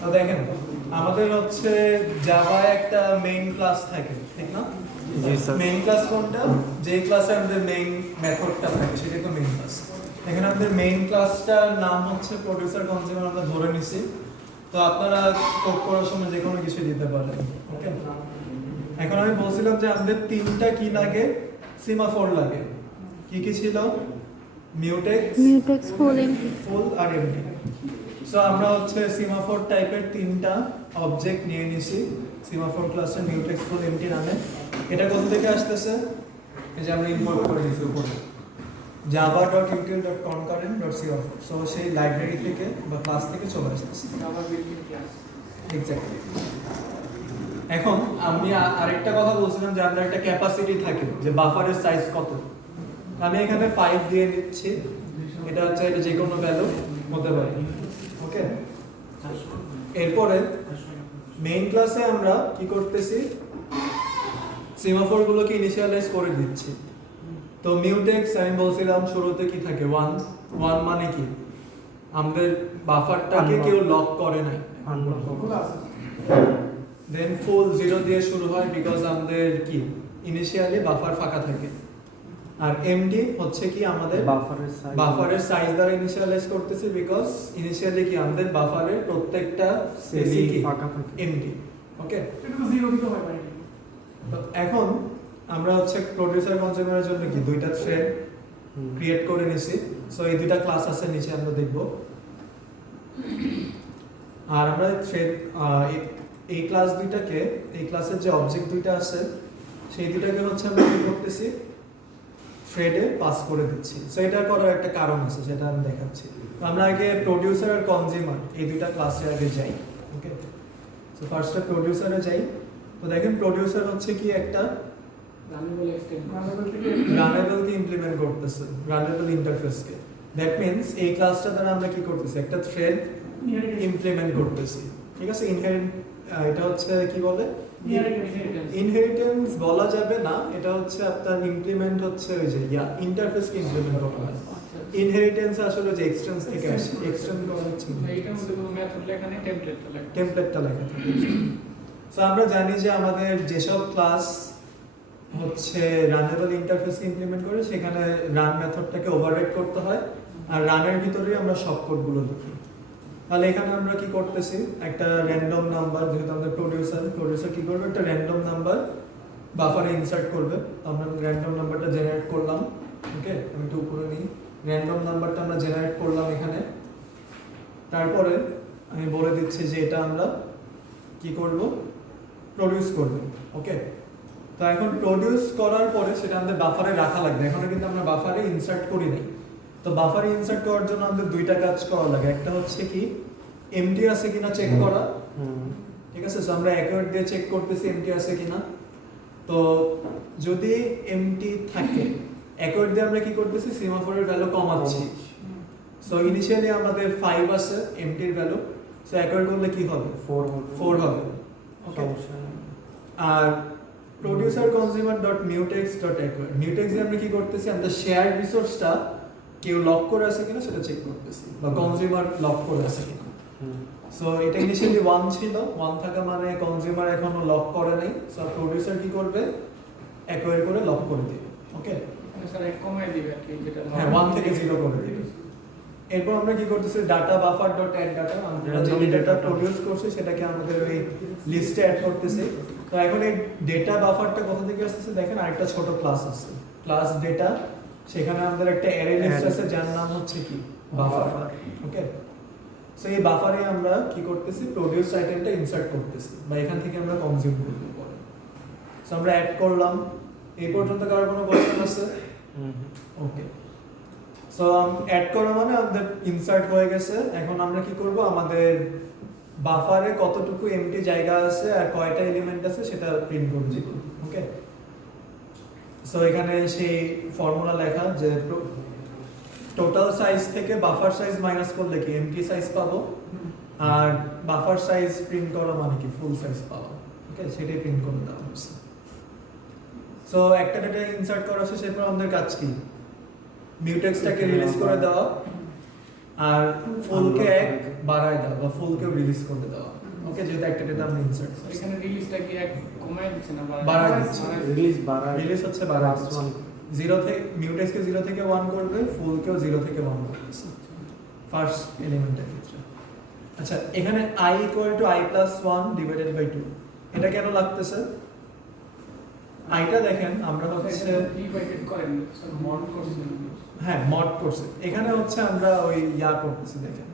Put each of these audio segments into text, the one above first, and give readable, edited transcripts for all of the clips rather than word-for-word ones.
তো দেখেন আমাদের হচ্ছে জাভা একটা মেইন ক্লাস থাকে ঠিক না? জি স্যার। মেইন ক্লাস কোনটা? যে ক্লাসে আমাদের মেইন মেথডটা থাকে সেটাই তো মেইন ক্লাস। এখানে আমাদের মেইন ক্লাসটার নাম হচ্ছে প্রোডিউসার কনজিউমার আমরা ধরে নিছি। তো আপনারা কোড করার সময় যে কোনো কিছু দিতে পারেন। ওকে, এখন আমি বলছিলাম যে আমাদের তিনটা কি লাগে, সিমাফোর লাগে। কি কি ছিল? মিউটেক্স, ফুল আর এমটি। সো আমরা হচ্ছে সিমাফোর টাইপের তিনটা অবজেক্ট নিয়ে নিছি সিমাফোর ক্লাসে মিউটেক্স ফুল এমটি নামে। এটা কোথা থেকে আসতেছে? এই যে আমরা ইম্পোর্ট করে দিয়েছি উপরে java.util.concurrent.cofor। সো সেই লাইব্রেরি থেকে বা ক্লাস থেকে চলে আসতেছে এক্স্যাক্টলি। এখন আমি আরেকটা কথা বলছিলাম যে আপনার একটা ক্যাপাসিটি থাকে যে বাফারের সাইজ কত। আমি এখানে 5 দিয়ে দিচ্ছি, এটা হচ্ছে এটা যে কোনো ভ্যালু হতে পারে। ওকে, এরপরে মেইন ক্লাসে আমরা কি করতেছি, সিমাফোর গুলোকে ইনিশিয়ালাইজ করে দিচ্ছি। তো মিউটেক্স আমি বলছিলাম শুরুতে কি থাকে 1 মানে কি আমাদের বাফারটাকে কেউ লক করে নাই। দেন ফুল 0 দিয়ে শুরু হয় বিকজ আমাদের কি ইনিশিয়ালি বাফার ফাঁকা থাকে। আর এমডি হচ্ছে কি আমাদের বাফারের সাইজ দ্বারা ইনিশিয়ালাইজ করতেছি বিকজ ইনিশিয়ালি কি আমাদের বাফারের প্রত্যেকটা সেলই ফাঁকা থাকে এমডি। ওকে, এটা তো 0 দিতে হয় ভাই। তো এখন আমরা হচ্ছে প্রোডিউসার কনজিউমারের জন্য কি দুইটা থ্রেড ক্রিয়েট করে নিছি। সো এই দুইটা ক্লাস আছে নিচে আমরা দেখব। আর আমরা থ্রেড এই ক্লাস দুইটাকে এই ক্লাসের যে অবজেক্ট দুইটা আছে সেই দুইটাকে হচ্ছে আমরা কি করতেছি থ্রেডে পাস করে দিচ্ছি। সো এটা করার একটা কারণ আছে সেটা আমি দেখাচ্ছি। আমরা আগে প্রোডিউসার আর কনজিউমার এই দুইটা ক্লাসে আগে যাই। ওকে, সো ফার্স্টে প্রোডিউসারে যাই। তো দেখেন প্রোডিউসার হচ্ছে কি একটা রানেবল কে ইমপ্লিমেন্ট করতেছে, রানেবল ইন্টারফেসকে। দ্যাট মিন্স এই ক্লাসটা দ্বারা আমরা কি করতেছি একটা থ্রেড ইমপ্লিমেন্ট করতেছি। ঠিক আছে, এটা হচ্ছে কি বলে ইনহেরিটেন্স বলা যাবে না, এটা হচ্ছে আপনার ইমপ্লিমেন্ট হচ্ছে ওই যে ইন্টারফেসকে ইমপ্লিমেন্ট করা হয়। ইনহেরিটেন্স আসলে যে এক্সটেন্স থেকে আসে, এক্সটেন্ড করা হচ্ছে এইটার মধ্যে কোনো মেথড লেখা নেই, টেমপ্লেটটা লেখা। টেমপ্লেটটা লেখা থাকে। সো আমরা জানি যে আমাদের যেসব ক্লাস হচ্ছে রানেবল ইন্টারফেস ইমপ্লিমেন্ট করে সেখানে রান মেথডটাকে ওভাররাইড করতে হয় আর রানের ভিতরেই আমরা সব কোডগুলো লিখি। তাহলে এখানে আমরা কি করতেছি একটা র্যান্ডম নাম্বার, যেহেতু আমাদের প্রোডিউসার কি করবে একটা র্যান্ডম নাম্বার বাফারে ইনসার্ট করবে। তো আমরা র্যান্ডম নাম্বারটা জেনারেট করলাম। ওকে, আমি একটু উপরে নিই, র্যান্ডম নাম্বারটা আমরা জেনারেট করলাম এখানে। তারপরে আমি বলে দিচ্ছি যে এটা আমরা কি করব প্রডিউস করব। ওকে, তো এখন প্রডিউস করার পরে সেটা আমাদের বাফারে রাখা লাগবে। এখনো কিন্তু আমরা বাফারে ইনসার্ট করি নাই। তো বাফারে ইনসার্ট করার জন্য আমাদের দুইটা কাজ করা লাগে। একটা হচ্ছে কি এমটি আছে কিনা চেক করা। ঠিক আছে, সো আমরা অ্যাকুরেট দিয়ে চেক করতেছি এমটি আছে কিনা। তো যদি এমটি থাকে অ্যাকুরেট দিয়ে আমরা কি করতেছি সিমাফোরের ভ্যালু কমাচ্ছি। সো ইনিশিয়ালি আমাদের 5 আছে এমটির ভ্যালু, সো অ্যাকুরেট করলে কি হবে 4 হবে। ওকে, আর producer consumer dot mutex dot accurate, mutex দিয়ে আমরা কি করতেছি আমাদের শেয়ার্ড রিসোর্সটা কেউ লক করে আছে কিনা সেটা চেক করতেছি বা কনজিউমার লক করে আছে কিনা। সো এটা ইনিশিয়ালি 1 ছিল, 1 থাকা মানে কনজিউমার এখনো লক করে নাই। সো প্রোডিউসার কি করবে অ্যাকুয়ার করে লক করে দিবে। ওকে, স্যার এক কমাই দিবে আর কি, যেটা হ্যাঁ 1 থেকে 0 করে দিবে। এরপর আমরা কি করতেছি data buffer dot add data, আমরা যে ডাটা প্রোডিউস করছি সেটাকে আমাদের ওই লিস্টে অ্যাড করতেছি। তো এখন এই ডেটা বাফারটা কোথা থেকে আসছে দেখেন, আরেকটা ছোট ক্লাস আছে ক্লাস ডেটা, সেখানে আমাদের একটা অ্যারে লিস্ট আছে যার নাম হচ্ছে কি বাফার। ওকে, সো এই বাফারে আমরা কি করতেছি প্রোডিউস আইটেমটা ইনসার্ট করতেছি বা এখান থেকে আমরা কনজিউম করব পরে। সো আমরা অ্যাড করলাম। এই পর্যন্ত কারো কোনো কোশ্চেন আছে? ওকে, সো অ্যাড করা মানে আমাদের ইনসার্ট হয়ে গেছে। এখন আমরা কি করব আমাদের বাফারে কতটুকু এমটি জায়গা আছে আর কয়টা এলিমেন্ট আছে সেটা প্রিন্ট করে দিব। ওকে, সো এখানে সেই ফর্মুলা লেখা যে টোটাল সাইজ থেকে বাফার সাইজ মাইনাস করলে কি এমটি সাইজ পাবো, আর বাফার সাইজ প্রিন্ট করা মানে কি ফুল সাইজ পাবো। ওকে, সেটাই প্রিন্ট করে দেওয়া হচ্ছে। সো একটা ডেটা ইনসার্ট করা শেষ, এরপর আমাদের কাজ কি মিউটেক্সটাকে রিলিজ করে দেওয়া আর ফুলকে এক বাড়ায় দেওয়া বা ফুলকে রিলিজ করে দেওয়া। ওকে, যেহেতু একটা ডেটা আমরা ইনসার্ট করছি, এখানে রিলিজটা কি এক কমায় দিচ্ছে না বাড়ায় দিচ্ছে। রিলিজ হচ্ছে বাড়ায় দিচ্ছে। 0 থেকে মিউটেক্সকে 0 থেকে 1 করবে, ফুলকেও 0 থেকে 1 করবে ফার্স্ট এলিমেন্টের ক্ষেত্রে। আচ্ছা, এখানে I = I+1 / 2 এটা কেন লাগতেছে? আইটা দেখেন আমরা হচ্ছে ডিভাইডেড করেন মড করছেন। হ্যাঁ, মড করছে। এখানে হচ্ছে আমরা ওই ইয়া করতেছি, দেখেন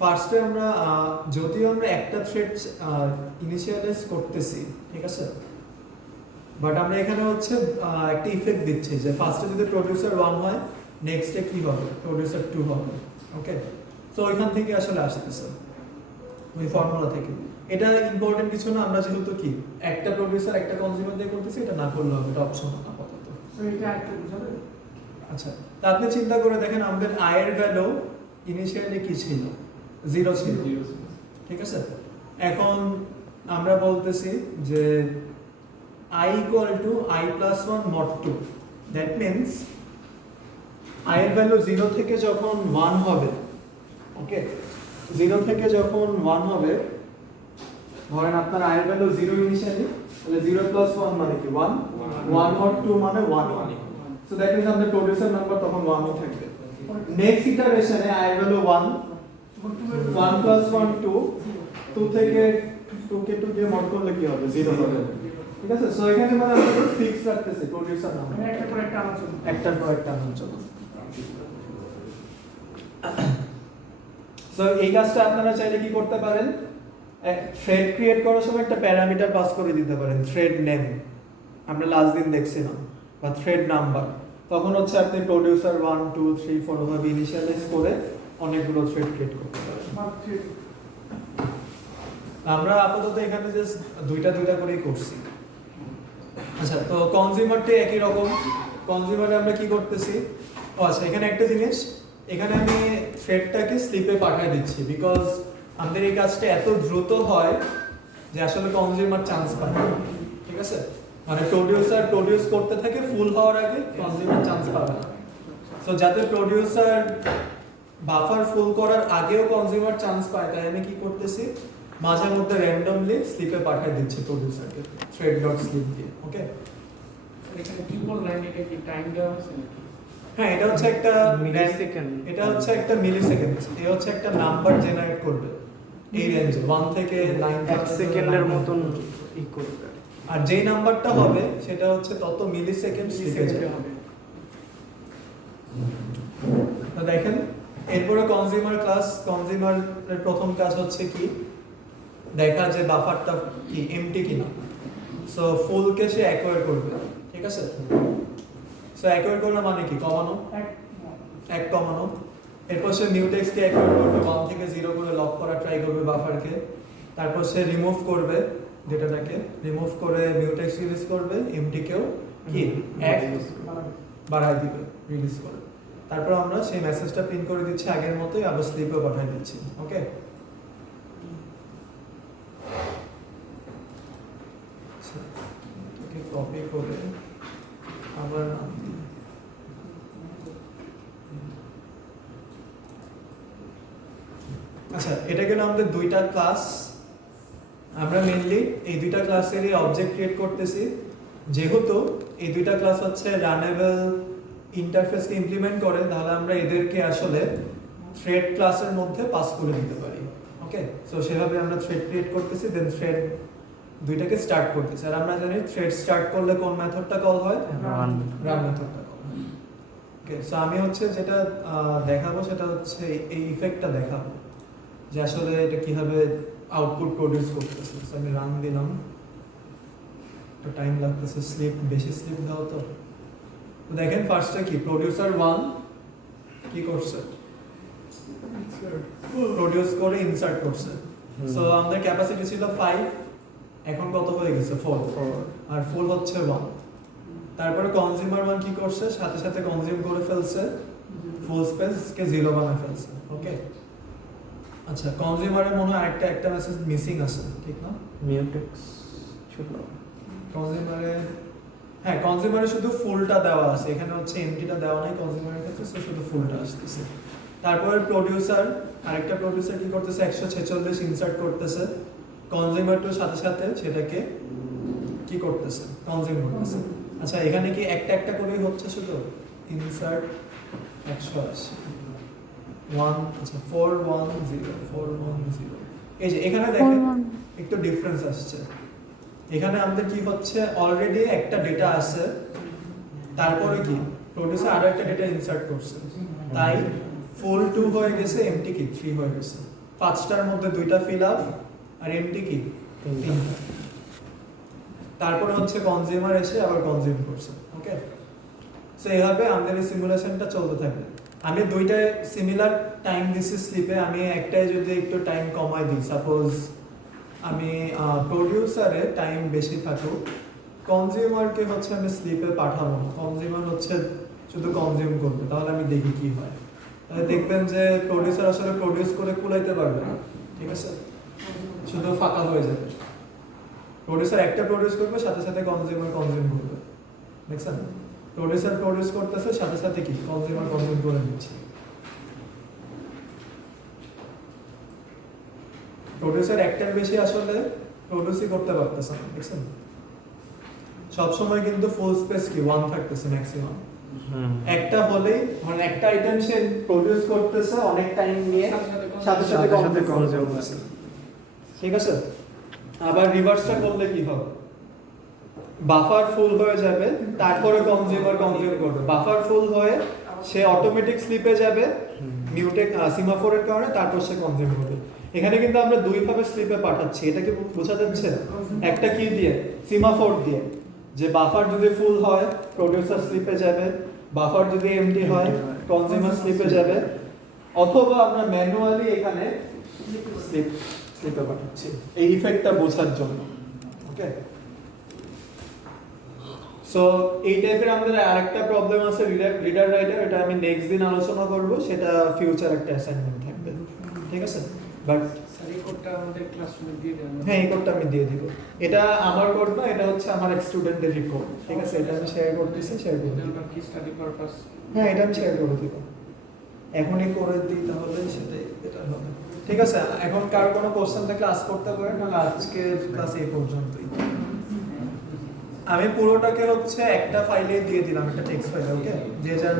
ফার্স্টে আমরা যদিও আমরা একটা থ্রেড ইনিশিয়ালাইজ করতেছি, ঠিক আছে, বাট আমরা এখানে হচ্ছে একটা ইফেক্ট দিচ্ছি যে ফার্স্টে যদি প্রোডিউসার 1 হয়, নেক্সটে কি হবে, প্রোডিউসার 2 হবে। ওকে, সো ওইখান থেকে আসলে আসতেছে ওই ফর্মুলা থেকে। এটা ইম্পর্টেন্ট কিছু না, আমরা যেহেতু কি একটা প্রোডিউসার একটা কনজিউমার দিয়ে করতেছি, এটা না করলে হবে, এটা অপশন আপাতত। সো এটা একটু বুঝাবে। আচ্ছা, তা আপনি চিন্তা করে দেখেন আমাদের I এর ভ্যালু ইনিশিয়ালি কি ছিল, 0 ছিল, ঠিক আছে। এখন আমরা বলতেছি যে I = I+1 mod 2, that means I এর ভ্যালু 0 থেকে যখন 1 হবে, ওকে, 0 থেকে যখন 1 হবে, ধরেন আপনার I এর ভ্যালু 0 ইনিশিয়ালি, তাহলে 0 + 1 মানে কি 1, 1 mod 2 মানে 1, সো দ্যাট মিন্স আমাদের প্রোডিউসার নাম্বার তখন 1 ই থাকবে। নেক্সট ইটারেশনে I এর ভ্যালু 1, 1 + 1 2, 2 থেকে 2 কে 2 দিয়ে মড করলে কি হবে, 0 হবে, ঠিক আছে। সো এখানে মানে আমরা ফিক্স রাখতেছি প্রোডিউসার নাম্বার, মানে একটা পর একটা আলোচনা। একটার পর একটা আলোচনা। সো এই কাজটা আপনারা চাইলে কি করতে পারেন, থ্রেড ক্রিয়েট করার সময় একটা প্যারামিটার পাস করে দিতে পারেন, থ্রেড নেম আমরা লাস্ট দিন দেখছিলাম, বা থ্রেড নাম্বার। তখন হচ্ছে আপনি প্রোডিউসার 1 2 3 4 ভাবে ইনিশিয়ালাইজ করে অনেকগুলো থ্রেড ক্রিয়েট করতে পারেন। আমরা আপাতত এখানে জাস্ট দুইটা করেই করছি। আচ্ছা, তো কনজিউমারটি একই রকম। কনজিউমারে আমরা কি করতেছি, ও আচ্ছা, এখানে একটা জিনিস, এখানে আমি থ্রেডটাকে স্লিপে পাঠিয়ে দিচ্ছি, বিকজ আমাদের এই কাজটা এত দ্রুত হয় যে আসলে কনজিউমার চান্স পায় না, ঠিক আছে। মানে প্রোডিউসার প্রোডিউস করতে থাকে, ফুল হওয়ার আগে কনজিউমার চান্স পাবে না। সো যাতে প্রোডিউসার বাফার ফুল করার আগেও কনজিউমার চান্স পায়, তাই আমি কি করতেছি, মাঝে মধ্যে র্যান্ডমলি স্লিপে পাঠিয়ে দিচ্ছি প্রোডিউসারকে thread.sleep দিয়ে। ওকে, এখানে ট্রিপল লাইন, এটা কি টাইম দেওয়া আছে নাকি? হ্যাঁ, এটা হচ্ছে একটা মিলিসেকেন্ড, এটা হচ্ছে একটা মিলিসেকেন্ড, এ হচ্ছে একটা নাম্বার জেনারেট করবে এই রেঞ্জে 1 থেকে 9 1 সেকেন্ডের মতন ই করবে। আর যেই নাম্বারটা হবে সেটা হচ্ছে তত মিলিসেকেন্ড স্লিপে যাবে। তো দেখেন, এরপরে কনজিউমার ক্লাস, কনজিউমারের প্রথম কাজ হচ্ছে কি, দেখা যে বাফারটা কি এমটি কিনা। সো ফুলকে সে অ্যাকোয়ার করবে, ঠিক আছে। সো অ্যাকোয়ার করার মানে কি, কমানো, এক কমানো। এরপর সে মিউটেক্সকে অ্যাকোয়ার করবে, 1 থেকে 0 করে লক করা ট্রাই করবে বাফারকে। তারপর সে রিমুভ করবে ডেটাটাকে, রিমুভ করে মিউটেক্স রিলিজ করবে, এমটিকেও কি এক বাড়ায় দিবে রিলিজ করে। তারপর আমরা সেই মেসেজটা প্রিন্ট করে দিচ্ছি আগের মতোই, আবার স্লিপে পাঠিয়ে দিচ্ছি। ওকে, কপি করে আবার নাম দিই। আচ্ছা, এটা গেল আমাদের দুইটা ক্লাস। আমরা মেইনলি এই দুইটা ক্লাসেরই অবজেক্ট ক্রিয়েট করতেছি, যেহেতু এই দুইটা ক্লাস হচ্ছে রানেবল ইন্টারফেসকে ইমপ্লিমেন্ট করে, তাহলে আমরা এদেরকে আসলে থ্রেড ক্লাসের মধ্যে পাস করে দিতে পারি। ওকে, সো সেভাবে আমরা থ্রেড ক্রিয়েট করতেছি, দেন থ্রেড দুইটাকে স্টার্ট করতেছি। আর আমরা জানি থ্রেড স্টার্ট করলে কোন মেথডটা কল হয়, রান মেথডটা কল হয়। ওকে, সো আমি হচ্ছে যেটা দেখাবো সেটা হচ্ছে এই ইফেক্টটা দেখাবো যে আসলে এটা কিভাবে আউটপুট প্রডিউস করতেছে। সো আমি রান দিলাম, তো টাইম লাগতেছে, বেশি স্লিপ দাও। তো দেখেন ফার্স্টে কি প্রোডিউসার 1 কি করছে, প্রোডিউস করে ইনসার্ট করছে। সো আমাদের ক্যাপাসিটি ছিল 5, এখন কত হয়ে গেছে 4, আর ফুল হচ্ছে 1। তারপরে কনজিউমার 1 কি করছে, সাথে সাথে কনজিউম করে ফেলছে, ফুল স্পেসকে 0 বানায় ফেলছে। ওকে, আচ্ছা, কনজিউমারের মনে হয় একটা মেসেজ মিসিং আছে, ঠিক না? মিউটেক্স ছিল কনজিউমারে, হ্যাঁ, কনজিউমারে শুধু ফুলটা দেওয়া আছে, এখানে হচ্ছে এমটিটা দেওয়া নাই কনজিউমারের ক্ষেত্রে, সো শুধু ফুলটা আসতেছে। তারপরে প্রোডিউসার, আরেকটা প্রোডিউসার কি করতেছে 146 ইনসার্ট করতেছে, কনজিউমারটার সাথে সাথে সেটাকে কি করতেছে কনজিউম করতেছে। আচ্ছা এখানে কি একটা একটা করেই হচ্ছে শুধু ইনসার্ট 180 আচ্ছা 410 এই যে এখানে দেখেন একটু ডিফারেন্স আসছে। এখানে আমাদের কি হচ্ছে অলরেডি একটা ডেটা আছে, তারপরে কি প্রোডিউসার আরো একটা ডেটা ইনসার্ট করছে, তাই ফুল 2 হয়ে গেছে, এমটি কি 3 হয়ে গেছে। 5টার মধ্যে 2টা ফিল আপ আর এমটি কি 3টা। তারপরে হচ্ছে কনজিউমার এসে আবার কনজিউম করছে। ওকে, সো এইভাবে আমাদের এই সিমুলেশনটা চলতে থাকবে। আমি দুইটায় সিমিলার টাইম দিছি স্লিপে, আমি একটাই যদি একটু টাইম কমাই দিই, সাপোজ আমি প্রোডিউসারে টাইম বেশি থাকুক, কনজিউমারকে হচ্ছে আমি স্লিপে পাঠাবো না, কনজিউমার হচ্ছে শুধু কনজিউম করবে, তাহলে আমি দেখি কি হয়। তাহলে দেখবেন যে প্রোডিউসার আসলে প্রোডিউস করে কুলাইতে পারবে না, ঠিক আছে, শুধু ফাঁকা হয়ে যাবে। প্রোডিউসার একটা প্রোডিউস করবে, সাথে সাথে কনজিউমার কনজিউম করবে, দেখছেন? প্রোডিউসার প্রোডিউস করতেছে, সাথে সাথে কি কনজিউমার কনজিউম করে নিচ্ছে। প্রোডিউসার একটার বেশি আসলে প্রোডিউসই করতে পারতেছে না, দেখছেন? সবসময় কিন্তু ফুল স্পেস কি 1 থাকতেছে ম্যাক্সিমাম। একটা হলেই মানে একটা আইটেম সে প্রোডিউস করতেছে অনেক টাইম নিয়ে, সাথে সাথে কনজিউম করতেছে, ঠিক আছে? আবার রিভার্সটা করলে কি হবে, বাফার ফুল হয়ে যাবে, তারপরে কনজিউমার কনজিউম করবে, বাফার ফুল হয়ে সে অটোমেটিক স্লিপে যাবে মিউটেক সিমাফোরের কারণে, তারপর সে কনজিউম করবে। এখানে কিন্তু আমরা দুই ভাবে স্লিপে পাঠাচ্ছি, এটাকে বোঝা যাচ্ছে? একটা কি দিয়ে, সিমাফোর দিয়ে, যে বাফার যদি ফুল হয় প্রোডিউসার স্লিপে যাবে, বাফার যদি এমটি হয় কনজিউমার স্লিপে যাবে, অথবা আমরা ম্যানুয়ালি এখানে স্লিপে পাঠাচ্ছি এই ইফেক্টটা বোঝার জন্য। ওকে, সো এই টাইপের আমাদের আরেকটা প্রবলেম আছে রিডার রাইটার, এটা আমি নেক্সট দিন আলোচনা করব, সেটা ফিউচার একটা অ্যাসাইনমেন্ট থাকবে, ঠিক আছে? বাট স্যার এই কোডটা আমাদের ক্লাসরুমে দিয়ে দেন। হ্যাঁ, এই কোডটা আমি দিয়ে দিব। এটা আমার কোড না, এটা হচ্ছে আমার এক স্টুডেন্টের কোড, ঠিক আছে? এটা আমি শেয়ার করতেছি, শেয়ার করে দিব। আমরা কি স্টাডি পারপাস? হ্যাঁ, এটা আমি শেয়ার করে দিব, এখনই করে দিই, তাহলে সেটাই এটা হবে, ঠিক আছে? এখন কার কোনো কোশ্চেন থাকলে আস্ক করতে পারেন, না আজকে ক্লাস এই পর্যন্তই। আমি পুরোটাকে হচ্ছে একটা ফাইলে দিয়ে দিলাম, একটা টেক্সট ফাইলে, ওকে? যে যার